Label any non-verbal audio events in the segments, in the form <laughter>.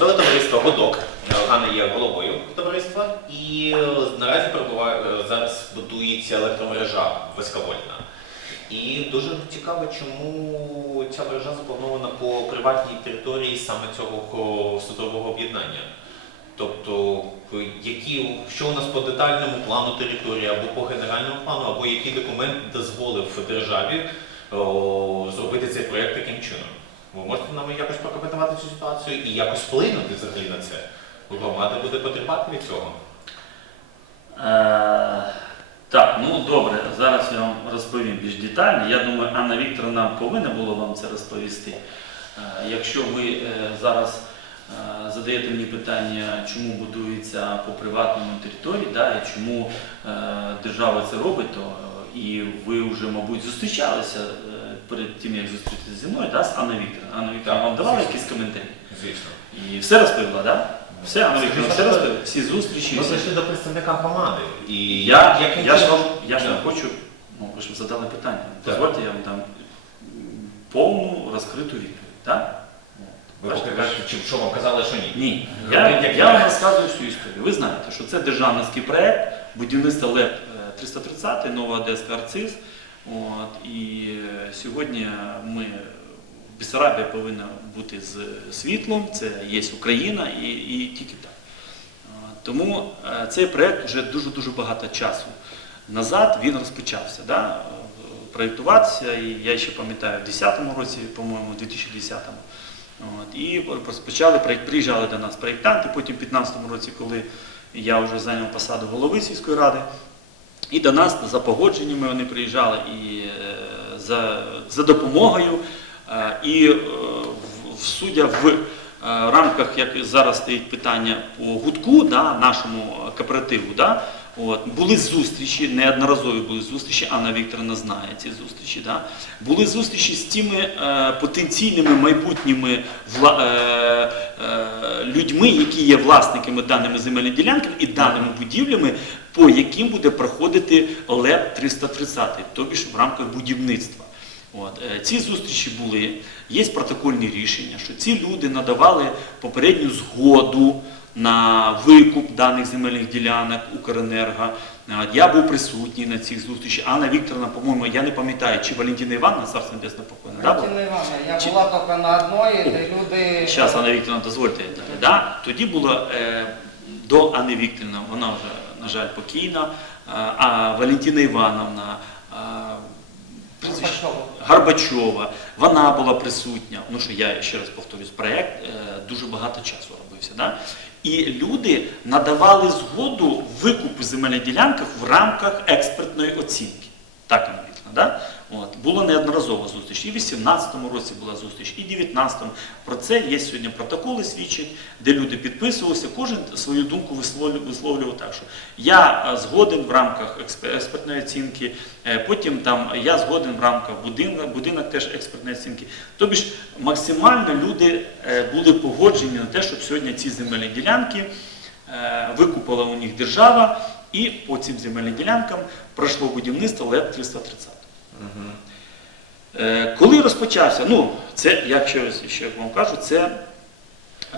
товариство Годок. Ганна є головою товариства, і е, наразі е, зараз будується електромережа високовольтна. І дуже цікаво, чому ця мережа запланована по приватній території саме цього судового об'єднання. Тобто, які, що у нас по детальному плану території, або по генеральному плану, або який документ дозволив державі о, зробити цей проєкт таким чином. Ви можете нам якось прокоментувати цю ситуацію і якось вплинути взагалі на це? Громада буде потребувати від цього. Е, так, ну добре, зараз я вам розповім більш детально. Я думаю, Анна Вікторовна повинна була вам це розповісти. Е, якщо ви е, зараз е, задаєте мені питання, чому будується по приватному території, да, і чому е, держава це робить, то е, і ви вже, мабуть, зустрічалися е, перед тим, як зустрітися зі мною, да, з Анною Вікторовною. Анна Вікторовна вам давала якісь коментарі? Звісно. І все розповіла, так? Да? Все, Анна Вікторовна, все розповіла? Всі зустрічі? Ми всі- прийшли до представника громади. І я, яким я, ж вам, я ж вам хочу, ну ви ж задали питання. Дозвольте, я вам дам повну розкриту відповідь. Так? Ви Бачите, поки кажете, чи- що вам казали, що ні? Ні. Я, я я. вам розказую всю історію. Ви знаєте, що це державницький проєкт будівництва ЛЕП е, 330, Нова Одеська Арциз. От, і сьогодні ми Бесарабія повинна бути з світлом, це є Україна і, і тільки так. Тому е, цей проєкт вже дуже-дуже багато часу назад він розпочався. Да? Проєктуватися, і я ще пам'ятаю, в 2010 році, по-моєму, в 2010-му. От, і розпочали проєкт, приїжджали до нас проєктанти, потім в 2015 році, коли я вже зайняв посаду голови сільської ради, і до нас за погодженнями вони приїжджали і е, за, за допомогою. Е, І е, в- судя в рамках, як зараз стоїть питання по гудку, да, нашому кооперативу, да, от, були зустрічі, неодноразові були зустрічі, Анна Вікторовна знає ці зустрічі. Да, були зустрічі з тими е, потенційними майбутніми вла, е, е, людьми, які є власниками даними земельних ділянками і даними будівлями, по яким буде проходити ЛЕП 330, тобі ж в рамках будівництва. От, е, ці зустрічі були, є протокольні рішення, що ці люди надавали попередню згоду на викуп даних земельних ділянок Укренерго. Я був присутній на цих зустрічах. Анна Вікторовна, по-моєму, я не пам'ятаю, чи Валентина Івановна, царство небесне покойна. Валентина Івановна, я Чи- була тільки на одної, де люди... Зараз, Анна Вікторовна, дозвольте. Да? Тоді було е, до Анни Вікторівни, вона вже, на жаль, покійна, а, Валентина Івановна, Горбачова. Горбачова, вона була присутня. Ну що я ще раз повторюсь, проєкт е, дуже багато часу робився. Да? І люди надавали згоду викупу земельних ділянках в рамках експертної оцінки. Так воно да? От. Було неодноразово зустріч. І в 18-му році була зустріч, і в 19-му. Про це є сьогодні протоколи свідчать, де люди підписувалися, кожен свою думку висловлював, так, що я е, згоден в рамках експертної оцінки, е, потім там я згоден в рамках будинку, будинок теж експертної оцінки. Тобі ж максимально люди е, були погоджені на те, щоб сьогодні ці земельні ділянки викупила у них держава, і по цим земельним ділянкам пройшло будівництво ЛЕП 330. Е, Коли розпочався, ну, це, як ще, вам кажу, це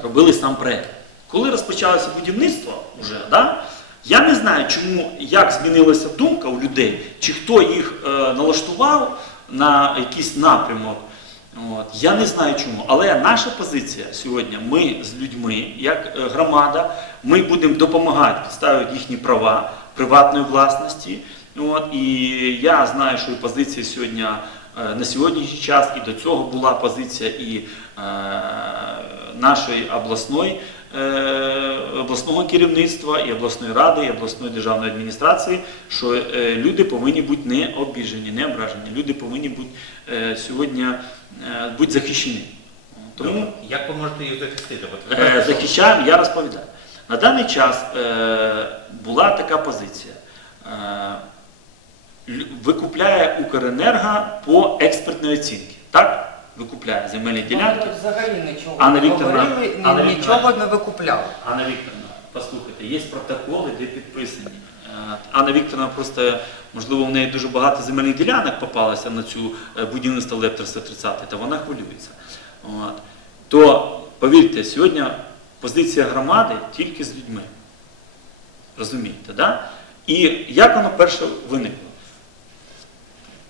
робили сам проєкт. Коли розпочалося будівництво, вже, да, я не знаю, чому, як змінилася думка у людей, чи хто їх е, налаштував на якийсь напрямок. От, я не знаю чому. Але наша позиція сьогодні, ми з людьми, як е, громада, ми будемо допомагати підставити їхні права приватної власності. От, і я знаю, що і позиція сьогодні е, на сьогоднішній час, і до цього була позиція і е, нашої обласної, е, обласного керівництва, і обласної ради, і обласної державної адміністрації, що е, люди повинні бути не обіжені, не ображені. Люди повинні бути сьогодні бути захищені. Тому Тому як ви можете їх захистити? Захищаємо, я розповідаю. На даний час була така позиція. Викупляє Укренерго по експертній оцінці. Так? Викупляє земельні ділянки. Ну, Взагалі нічого Анна не Вікторівна, говорили, ні- Анна нічого Вікторівна. не викупляли. Анна Вікторовна, послухайте, є протоколи, де підписані. Е, Анна Вікторовна просто, можливо, в неї дуже багато земельних ділянок попалося на цю е, будівництво ЛЕП 330, та вона хвилюється. От. То, повірте, сьогодні позиція громади тільки з людьми. Розумієте, да? І як воно перше виникло?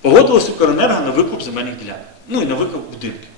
Погодилось Укренерго на викуп земельних ділянок, ну і на викуп будинків.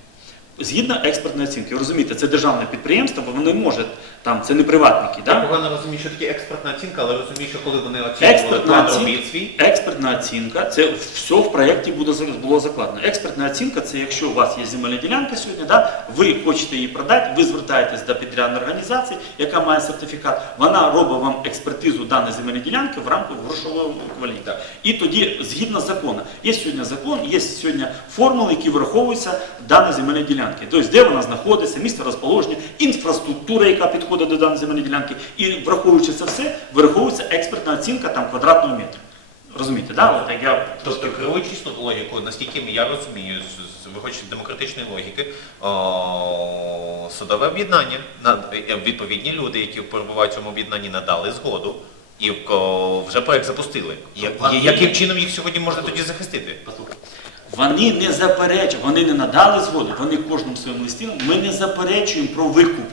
Згідно експертної оцінки, розумієте, це державне підприємство, бо воно не може там, це не приватники. Я Да? погано розумію, що таке експертна оцінка, але розумію, що коли вони оцінювали план робіт свій, Експертна оцінка, це все в проєкті буде було закладено. Експертна оцінка це якщо у вас є земельна ділянка сьогодні, да, ви хочете її продати, ви звертаєтесь до підрядної організації, яка має сертифікат, вона робить вам експертизу даної земельної ділянки в рамках грошового еквіваленту. І тоді, згідно закону, є сьогодні закон, є сьогодні формули, які враховуються даної земельної ділянки. Тобто, де вона знаходиться, місце розположення, інфраструктура, яка підходить до даної земельної ділянки, і враховуючи це все, вираховується експертна оцінка там квадратного метра. Розумієте, да? От як я Тобто, керуючись тут логікою, наскільки я розумію, виходячи з демократичної логіки, о, судове об'єднання, е, відповідні люди, які перебувають в цьому об'єднанні, надали згоду і о, вже проект запустили. Яким чином їх сьогодні можна тоді захистити? Вони не заперечують, вони не надали згоду, вони кожному своєму листі, ми не заперечуємо про викуп.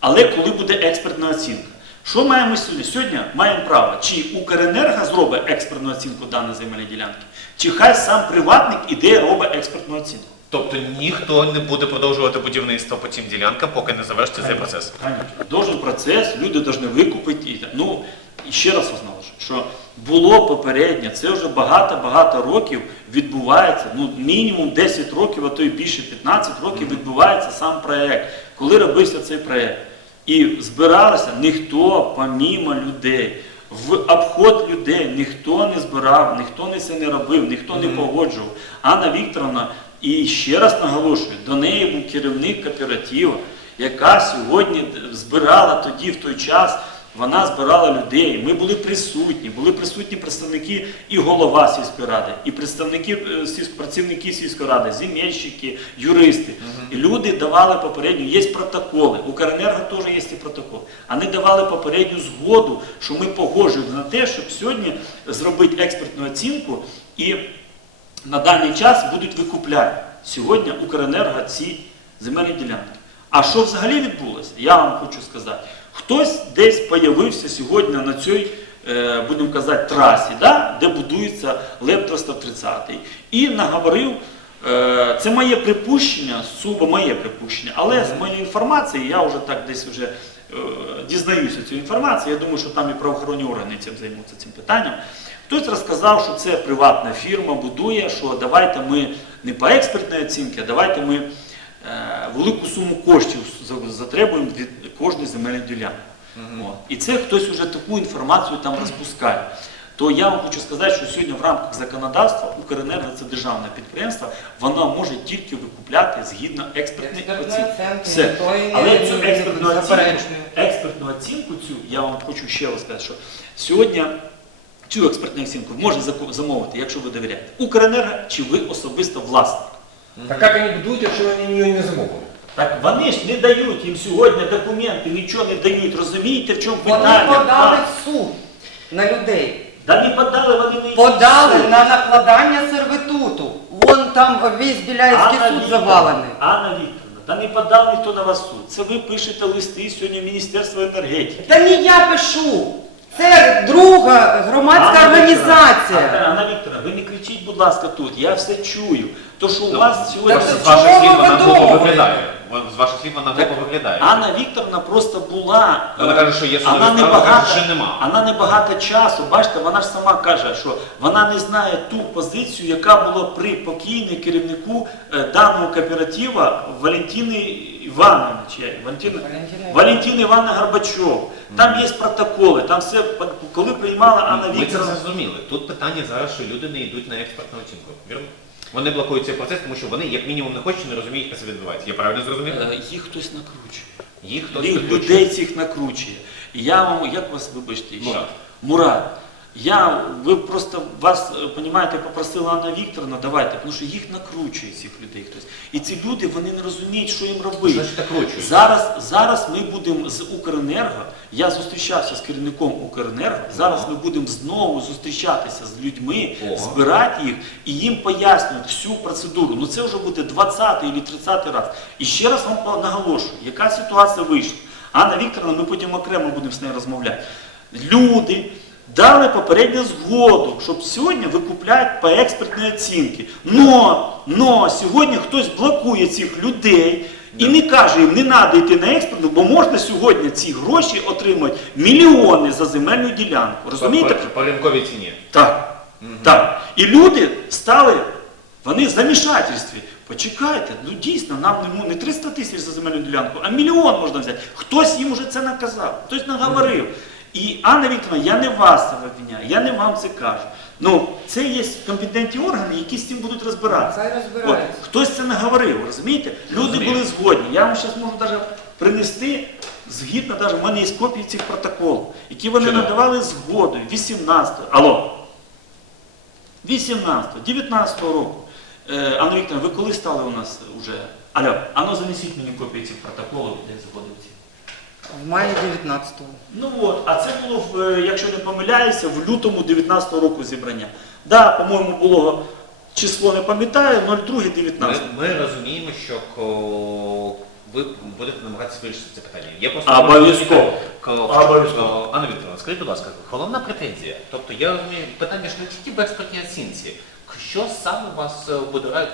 Але коли буде експертна оцінка? Що маємо сьогодні? Сьогодні маємо право, чи Укренерго зробить експертну оцінку даної земельної ділянки, чи хай сам приватник іде робить експертну оцінку. Тобто ніхто не буде продовжувати будівництво по цим ділянкам, поки не завершиться цей процес. Должен процес, люди повинні викупити. і- Ну, і ще раз наголошую, що було попередньо, це вже багато-багато років відбувається, ну мінімум 10 років, а то й більше 15 років відбувається сам проєкт. Коли робився цей проєкт? І збиралося ніхто помімо людей. В обход людей ніхто не збирав, ніхто не це не робив, ніхто не погоджував. Анна Вікторовна, і ще раз наголошую, до неї був керівник кооперативу, яка сьогодні збирала тоді, в той час, вона збирала людей. Ми були присутні, були присутні представники і голова сільської ради, і представники е, працівники сільської ради, земельщики, юристи. І люди давали попередню, є протоколи. У Укренерго теж є ці протоколи. Вони давали попередню згоду, що ми погоджуємо на те, щоб сьогодні зробити експертну оцінку і на даний час будуть викупляти сьогодні Укренерго ці земельні ділянки. А що взагалі відбулося? Я вам хочу сказати. Хтось десь появився сьогодні на цій, е, будемо казати, трасі, да, де будується ЛЕП 330 і наговорив. е, Це моє припущення, суто моє припущення, але з моєї інформації я вже так десь вже е, дізнаюся цю інформацію. Я думаю, що там і правоохоронні органи цим займуться цим питанням. Хтось розказав, що це приватна фірма будує, що давайте ми не по експертній оцінці, а давайте ми велику суму коштів затребуємо від кожної земельної ділянки. От. І це хтось вже таку інформацію там розпускає. То я вам хочу сказати, що сьогодні в рамках законодавства Укренерго це державне підприємство, воно може тільки викупляти згідно експертної оцінки. Все. Але цю експертну оцінку, експертну оцінку цю, я вам хочу ще раз сказати, що сьогодні цю експертну оцінку може замовити, якщо ви довіряєте, Укренерго чи ви особисто власник. Так как они будут, якщо вони її не замовили? Так вони ж не дають їм сьогодні документи, нічого не дають. Розумієте, в чому Вони подали в суд на людей. Да не подали, вони не Подали суд. на накладання сервитуту. Вон там весь Біляївський суд завалений. Анна Вікторовна, та не подав ніхто на вас суд. Це ви пишете листи сьогодні в Міністерство енергетики. Та не я пишу. Це друга громадська Анна Вікторівна, організація. Анна Вікторовна, ви не кричіть, будь ласка, тут. Я все чую. То, що у Ну, вас сьогодні... так з чого ви вона видумуєте? виглядає. З ваших слів вона глупо виглядає. Анна Вікторовна просто була. Вона каже, що є судова вона не каже, що нема. Вона не багато часу. Бачите, вона ж сама каже, що вона не знає ту позицію, яка була при покійній керівнику е, даного кооператива Валентини як? Валентини, Валентина Валентини Горбачов. Там є протоколи, там все, коли приймала Анна Ми це зрозуміли. Тут питання зараз, що люди не йдуть на експертну оцінку. Вірно? Вони блокують цей процес, тому що вони, як мінімум, не хочуть не розуміють, як це відбувається. Я правильно зрозумів? Е, Їх хтось накручує. Їх хтось Лю- підключує. людей цих накручує. Я вам, як вас вибачте, ще? Мурат. Мурат. Я, ви просто вас, е, понімаєте, попросила Анна Вікторовна, давайте, тому що їх накручує цих людей хтось. І ці люди, вони не розуміють, що їм робити. Зараз, зараз ми будемо з Укренерго, я зустрічався з керівником Укренерго, зараз ми будемо знову зустрічатися з людьми, збирати їх і їм пояснювати всю процедуру. Ну це вже буде 20 або 30 раз. І ще раз вам наголошую, яка ситуація вийшла. Анна Вікторовна, ми потім окремо будемо з нею розмовляти. Люди дали попередню згоду, щоб сьогодні викупляти по експертній оцінці. Но, но сьогодні хтось блокує цих людей і не каже їм, не треба йти на експертну, бо можна сьогодні ці гроші отримати мільйони за земельну ділянку. Розумієте? По, по ринковій ціні. Так. Так. І люди стали, вони в замішательстві. Почекайте, ну дійсно, нам не, не 300 тисяч за земельну ділянку, а мільйон можна взяти. Хтось їм уже це наказав, хтось наговорив. І Анна Вікторовна, я не вас це обвиняю, я не вам це кажу. Ну, це є компетентні органи, які з цим будуть розбиратися. От, хтось це наговорив, розумієте? Люди Розумію. були згодні. Я вам зараз можу навіть принести, згідно, навіть в мене є копії цих протоколів, які вони Чудово. надавали згоду 18 Алло. 18, го 19 року. Е, Анна Вікторовна, ви коли стали у нас уже? Алло, ану занесіть мені копії цих протоколів, де згоди ці. В маї 19-го. Ну от, а це було, е, якщо не помиляюся, в лютому 19 року зібрання. Да, по-моєму, було число не пам'ятаю, 02-19. Ми, ми розуміємо, що ви будете намагатися вирішити це питання. Я просто Обов'язково. Обов'язково. Анна Вікторовна, скажіть, будь ласка, головна претензія. Тобто я розумію, питання ж не тільки в експертній оцінці. Що саме вас е,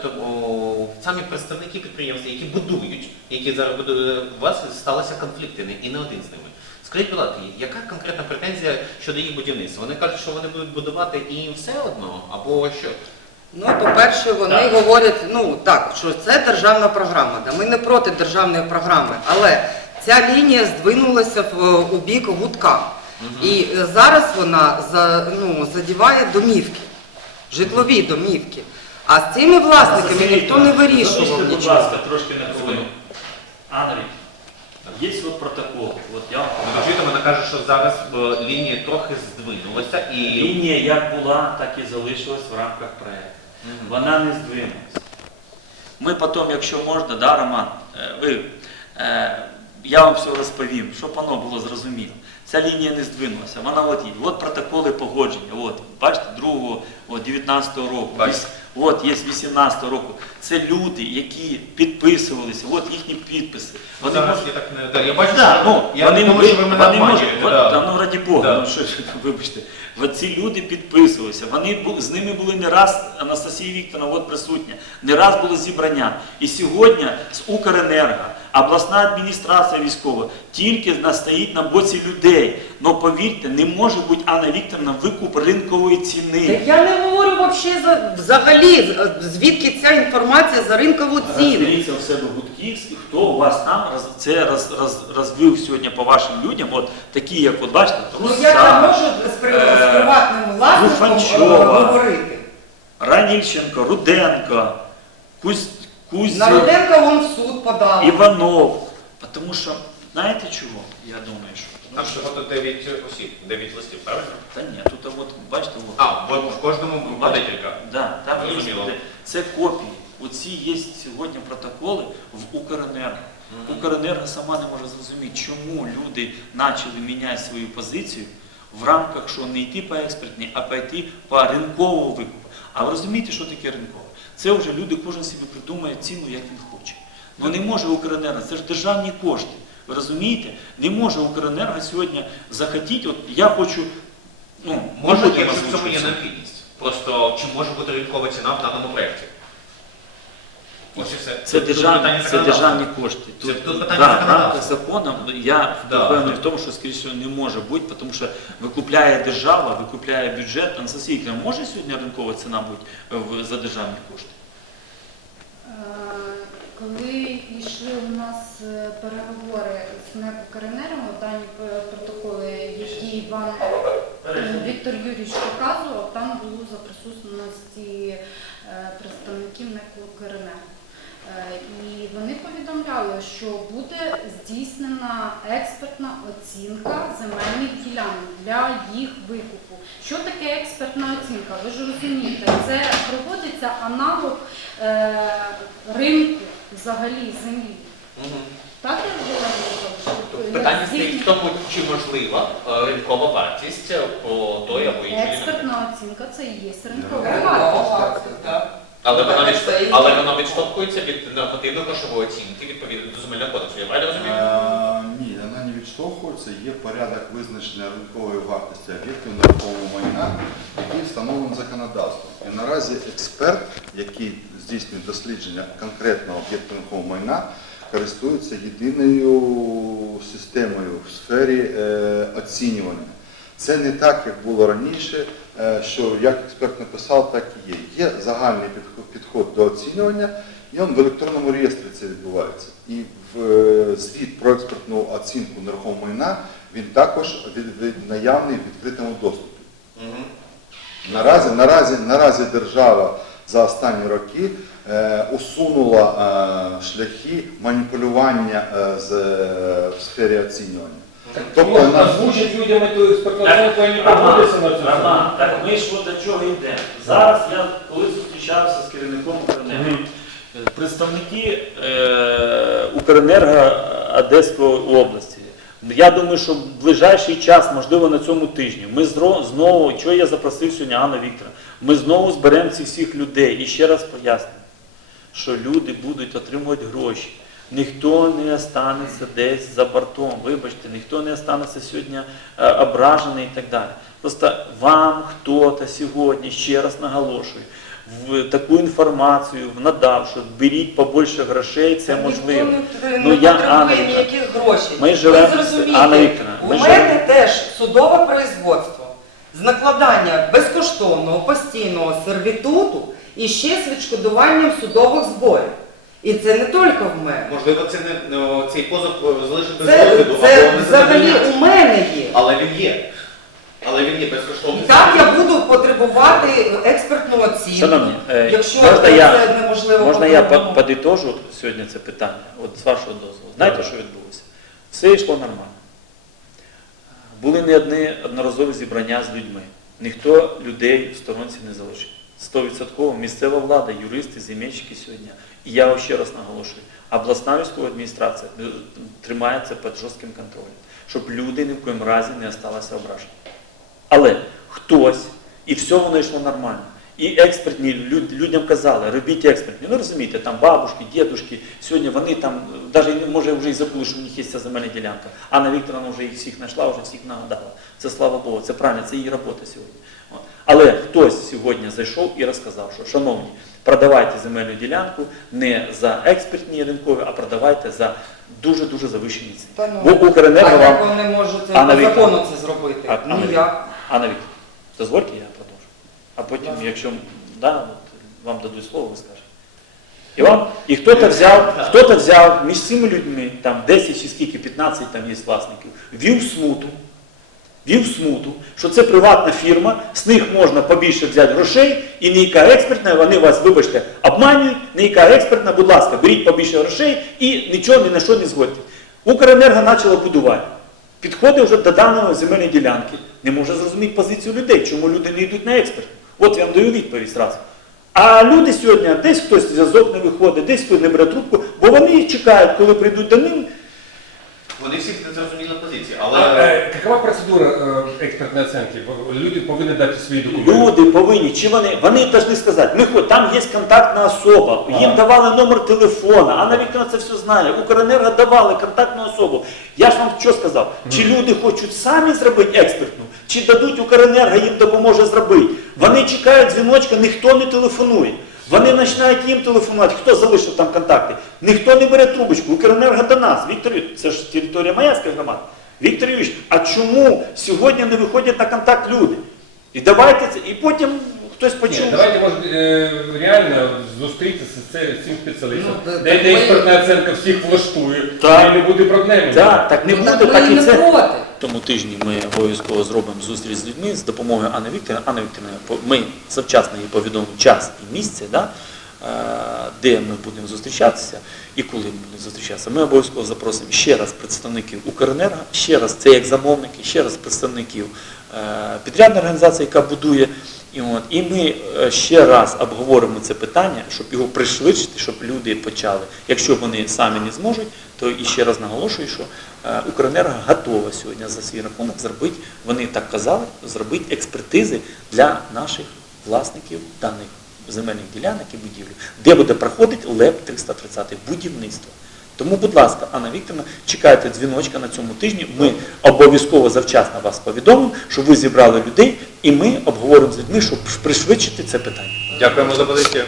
тобто, самі представники підприємства, які будують, які зараз будують, у вас сталися конфлікти, і не один з ними. Скажіть, будь ласка, яка конкретна претензія щодо їх будівництва? Вони кажуть, що вони будуть будувати і їм все одно, або що? Ну, по-перше, вони Так. говорять, ну так, що це державна програма. Да, ми не проти державної програми, але ця лінія здвинулася в, у бік гудка. І е, зараз вона за, ну, задіває домівки, житлові домівки. А з цими власниками ніхто не вирішував Залиште, будь нічого. ласка, трошки на хвилину. Анна є от протокол. От я вам Ну, Чуєте, мене кажуть, що зараз е, лінія трохи здвинулася і Лінія як була, так і залишилась в рамках проєкту. Вона не здвинулася. Ми потім, якщо можна, да, Роман, е, ви, е, я вам все розповім, щоб воно було зрозуміло. Ця лінія не здвинулася, вона от є. От протоколи погодження, от, бачите, 2 от, 19 року, віс- от є з 18 року. Це люди, які підписувалися, от їхні підписи. Вони зараз можуть- я так не да, я бачу, Да, що ну, я вони, думаю, що ви мене вони можуть, от, да. ну раді Бога, Да. ну що <laughs> вибачте, от ці люди підписувалися, вони з ними були не раз, Анастасія Вікторовна от присутня, не раз було зібрання. І сьогодні з Укренерго, обласна адміністрація військова тільки настоїть на боці людей. Ну повірте, не може бути Анна Вікторовна викуп ринкової ціни. Я не говорю вообще за взагалі, звідки ця інформація за ринкову ціну. Дивіться у себе гудки, хто у вас там роз- це роз, роз, розвив сьогодні по вашим людям, от такі, як от бачите, Ну Руса, як я можу з, при- з е, приватним власником е, говорити? Ранільченко, Руденко, Кузь, На Руденка вон в суд подав. Іванов. Тому що, знаєте чого? Я думаю, що. Там всього тут 9 осіб, 9 листів, правильно? Та ні, тут от, бачите, от. А, в, в кожному по Бачите? декілька. Да, там є, Зрозуміло. це копії. Оці є сьогодні протоколи в Укренерго. Укренерго сама не може зрозуміти, чому люди почали міняти свою позицію в рамках, що не йти по експертній, а пойти по ринковому викупу. А ви розумієте, що таке ринкове? Це вже люди, кожен собі придумає ціну, як він хоче. Ну не може Укренерго, це ж державні кошти. Ви розумієте? Не може Укренерго сьогодні захотіти, от я хочу, ну, Може, якщо в цьому є необхідність. Просто чи може бути ринкова ціна в даному проєкті? Ось і все. Це, державні, це державні кошти. Це тут питання да, рамках закону я Да. впевнений в тому, що скоріше всього, не може бути, тому що викупляє держава, викупляє бюджет. Анастасія Вікторівна, може сьогодні ринкова ціна бути е, за державні кошти? Е, Коли йшли у нас е, переговори з НЕК «Укренерго», дані протоколи, які вам Віктор Юрійович показував, там було за присутності представників НЕК «Укренерго». Е, І вони повідомляли, що буде здійснена експертна оцінка земельних ділянок для їх викупу. Що таке експертна оцінка? Ви ж розумієте, це проводиться аналог е, ринку взагалі землі. Мгм. Так я вже? Тобто Питання стоїть в тому, чи можлива е, ринкова вартість е, по той або іншій. Експертна оцінка це і є ринкова Ринкова вартість. Але вона, але вона відштовхується від нормативно-грошової оцінки відповідно до земельного кодексу. Я правильно розумію? А, Ні, вона не відштовхуватися, є порядок визначення ринкової вартості об'єктів нерухомого майна, який встановлений законодавством. І наразі експерт, який здійснює дослідження конкретного об'єкту нерухомого майна, користується єдиною системою в сфері е, оцінювання. Це не так, як було раніше, е, що як експерт написав, так і є. Є загальний підход- до оцінювання, і він в електронному реєстрі це відбувається. І в е, звіт про експертну оцінку нерухомого майна він також наявний в відкритому доступі. Мгм. Наразі, наразі, наразі держава за останні роки е, усунула е, шляхи маніпулювання е, з, е, в сфері оцінювання. Тобто, Тобто на озвучить людям эту експертну оцінку, не Роман, погодиться на цю Роман, так ми ж от до чого йдемо. Зараз я коли зустрічався з керівником Укренерго, представники е, Укренерго Одеської області. Я думаю, що в ближайший час, можливо, на цьому тижні, ми зро- знову, що я запросив сьогодні Анну Вікторовну, ми знову зберемо цих всіх людей і ще раз пояснимо, що люди будуть отримувати гроші. Ніхто не останеться десь за бортом, вибачте, ніхто не останеться сьогодні е, ображений і так далі. Просто вам хто-то сьогодні, ще раз наголошую, в таку інформацію надав, що беріть побольше грошей, це можливо. Ніхто Ну, не я- Анна ніяких грошей. ми живемо- Анна Вікторівна, у ми мене живемо- теж судове производство з накладання безкоштовного постійного сервітуту і ще з відшкодуванням судових зборів. І це не тільки в мене. Можливо, це не ну, цей позов залишити без Це, розгляду, це або не взагалі задовольняти. у мене є. Але він є. Але він є І так я буду потребувати експертну оцінку. Шановні, е, Якщо можна це я- неможливо Можна я подитожу сьогодні це питання, от з вашого дозволу. Знаєте, що відбулося? Все йшло нормально. Були не одні одноразові зібрання з людьми. Ніхто людей в сторонці не залишив. Стовідсотково місцева влада, юристи, земельщики сьогодні. І я ще раз наголошую, обласна військова адміністрація тримає це під жорстким контролем, щоб люди ні в коїм разі не залишилися ображені. Але хтось, і все воно йшло нормально. І експертні люд- людям казали, робіть експертні. Ну розумієте, там бабушки, дідушки, сьогодні вони там, навіть може вже і забули, що в них є ця земельна ділянка. Анна Вікторовна вже їх всіх знайшла, вже всіх нагадала. Це слава Богу, це правильно, це її робота сьогодні. Але хтось сьогодні зайшов і розказав, що шановні, продавайте земельну ділянку не за експертні ринкові, а продавайте за дуже-дуже завищені ціни. Та ну, Бо Укренерго а вам як вони можуть Анна по закону це зробити? А, Анна Ніяк. Анна Вікторівна, дозвольте, я продовжу. А потім, ласка. якщо да, от, вам дадуть слово, ви скажете. І вам, і хто-то взяв, хто-то взяв між цими людьми, там 10 чи скільки, 15 там є власників, вів смуту, вів смуту, що це приватна фірма, з них можна побільше взяти грошей, і ніяка експертна, вони вас, вибачте, обманюють, ніяка експертна, будь ласка, беріть побільше грошей і нічого ні на що не згодьте. Укренерго почало будувати. Підходить вже до даної земельної ділянки, не може зрозуміти позицію людей, чому люди не йдуть на експорт. От я вам даю відповідь зразу. А люди сьогодні десь хтось зв'язок не виходить, десь хтось не бере трубку, бо вони чекають, коли прийдуть до ним. Вони всі не зрозуміли позиції. Але е, Какова процедура е, експертної оцінки? Люди повинні дати свої документи. Люди повинні, чи вони, вони повинні сказати, ми хоч там є контактна особа, їм Ага. давали номер телефона, Анна Вікторовна це все знає, Укренерго давали контактну особу. Я ж вам що сказав? Чи люди хочуть самі зробити експертну, чи дадуть Укренерго їм допоможе зробити. Вони чекають дзвіночка, ніхто не телефонує. Вони починають їм телефонувати, хто залишив там контакти. Ніхто не бере трубочку, Укренерго до нас. Віктор, Юрійович, це ж територія Маянської громади. Віктор Юрійович, а чому сьогодні не виходять на контакт люди? І давайте це, і потім хтось Ні, давайте, може, е, реально зустрітися з це- з цим спеціалістом. Ну, та- де так де ми- експертна оцінка всіх влаштує, Так. і не буде проблем. Так, так не Ну, буде, так так ми і не це. проти. Тому тижні ми обов'язково зробимо зустріч з людьми з допомогою Анни Вікторівни. Анна Вікторівна, по- ми завчасно їй повідомимо час і місце, да, е, де ми будемо зустрічатися і коли ми будемо зустрічатися. Ми обов'язково запросимо ще раз представників Укренерго, ще раз це як замовники, ще раз представників е, підрядної організації, яка будує. І, от, і ми е, ще раз обговоримо це питання, щоб його пришвидшити, щоб люди почали. Якщо вони самі не зможуть, то і ще раз наголошую, що е, Укренерго готова сьогодні за свій рахунок зробити, вони так казали, зробити експертизи для наших власників даних земельних ділянок і будівлі, де буде проходити ЛЕП 330 будівництво. Тому, будь ласка, Анна Вікторівна, чекайте дзвіночка на цьому тижні. Ми обов'язково завчасно вас повідомимо, що ви зібрали людей, і ми обговоримо з людьми, щоб пришвидшити це питання. Дякуємо за позицію.